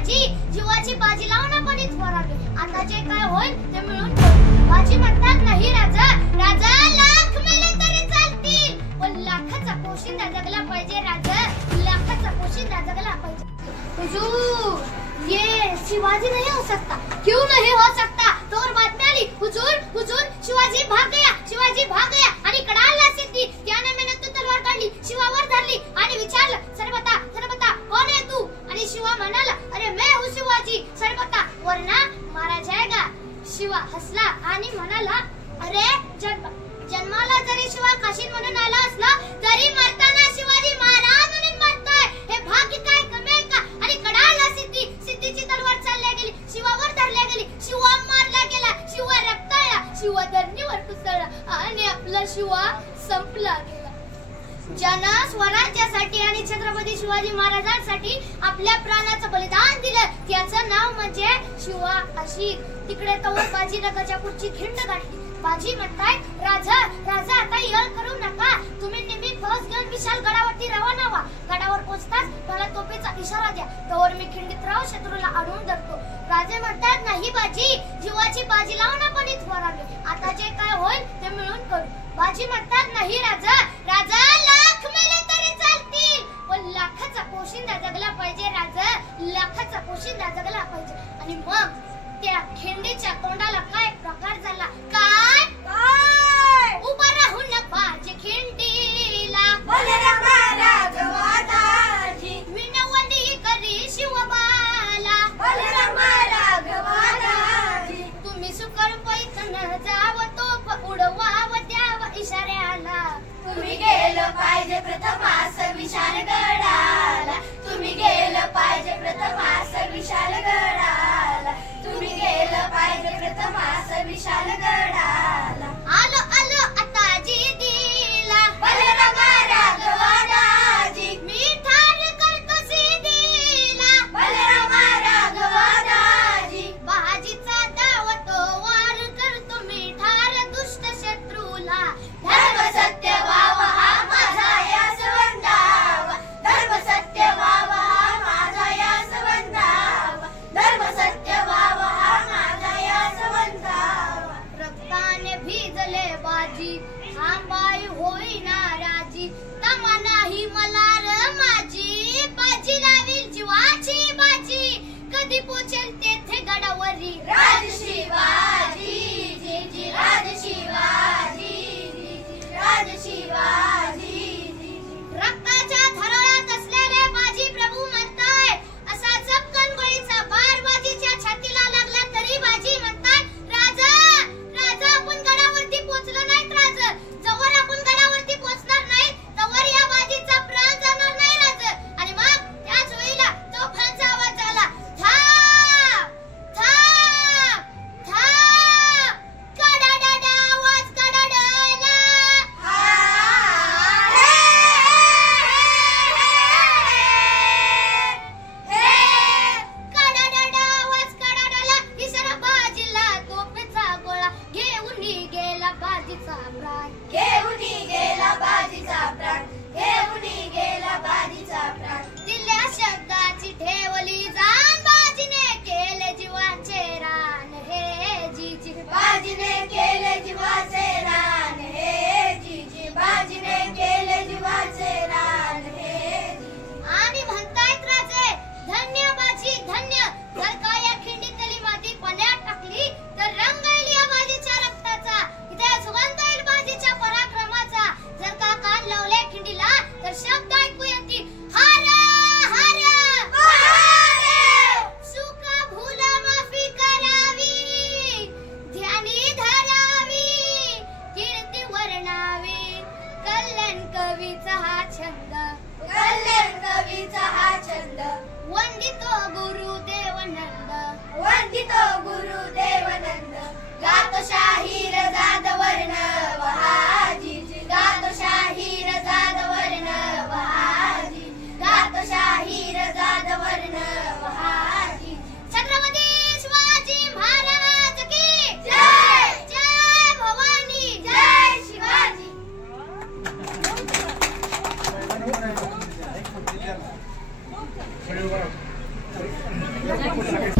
बाजी, जीवाची बाजी लावून आपण इथवर आलो. आता जे काय होईल ते मिळून करू. बाजी म्हणतात नाही राजा, राजा लाख मेले तरी चालतील, पण लाखाचा पोशिंदा जगला पाहिजे राजा, लाखाचा पोशिंदा जगला पाहिजे. हुजूर, ये शिवाजी नहीं हो सकता. क्यों नहीं हो सकता? तो बातमी आली, हुजूर हुजूर शिवाजी भाग गया, शिवाजी भाग गया. आणि कडाला सिद्धी त्याने मेहनत तलवार काढली, शिवावर धरली आणि विचारलं, सर बता कौन है तू? आणि शिवा म्हणाला, अरे मैं हूँ शिवाजी, सर बता वरना मारा जाएगा. शिवा हसला आणि म्हणाला, अरे जन्माला जरी शिवा काशीन म्हणून आला असला तरी मरताना शिवाजी महाराज म्हणून मरतोय. हे भाग्य काय कमी आहे का? आणि कडाला सिद्धीची तलवार चालल्या गेली, शिवावर धरल्या गेली, शिवा मारला गेला, शिवा रक्ताळला, शिवा धरणीवर कुसळला आणि आपला शिवा संपला गेला. ज्यानं स्वराज्यासाठी आणि छत्रपती शिवाजी महाराजांसाठी आपल्या प्राणाचं बलिदान दिलं त्याचं नाव म्हणजे शिवा काशी. तिकडे तवर बाजीनं गजापूरची खिंड गाठली. बाजी म्हणताय, राजा राजा आता येळ करू नका, तुम्ही नेहमी फौज घेऊन विशाल गडावरती रवाना व्हा. गडावर पोहोचताच मला तोफेचा इशारा द्या, तोवर मी खिंडीत राहून शत्रूला अडवून धरतो. राजे म्हणतात नाही बाजी, जीवाची बाजी लावून आपण इथवर आलो. आता जे काय होईल ते मिळून करू. बाजी म्हणतात नाही राजा, राजा लाख मेले तरी चालतील, पण लाखाचा पोशिंदा जगला पाहिजे राजा, लाखाचा पोशिंदा जगला पाहिजे. आणि मग त्या खिंडीच्या तोंडाला काय प्रकार झाला? काय उभा राहून बाजी खिंडीला विनवणी करी शिवबाला, तुम्ही सुकर पैठण जाव, तोफ उडवाव द्याव इशाऱ्याला. तुम्ही गेलं पाहिजे प्रथमास विशाल गडाला, तुम्ही गेलं पाहिजे प्रथमास विशाल गडाला, तुम्ही गेलं पाहिजे प्रथमास विशाल गडाला. आलो आलो आता जिदीला, बलरामा राघवा दाजी, मी ठार करतो सिद्धीला, बलरामा राघवा दाजी, बाजीचा डाव तो वार करतो मी ठार दुष्ट शत्रूला. धर्म सत्य वाव हा माझा यास वंदावा, धर्म सत्य वाव हा माझा यास वंदावा, धर्म सत्य वाव हा माझा यास वंदावा. रक्ताने भिजले बाजी, थांबाई होईना राजी, तमा नाही मला र माझी, बाजी लावील जीवाची बाजी, कधी पोचेल तेथे गडावरी राज शिवाजी, जी जी राज शिवाजी, जी जी राज शिवाजी, जी जी. रक्ताच्या थराळात असलेले बाजी प्रभू म्हणताय, असा चपकन गोळीचा बार बाजीच्या छातीला लागला तरी बाजी म्हणताय, राजा राजा आपण गडावरती पोहोचलो नाहीत राजा, जवळ आपण गडावरती पोहोचणार नाही तवर या बाजीचा प्राण जाणार नाही राजा. आणि मग त्याच वेळेला तोफांचा आवाज आला, थांब आहे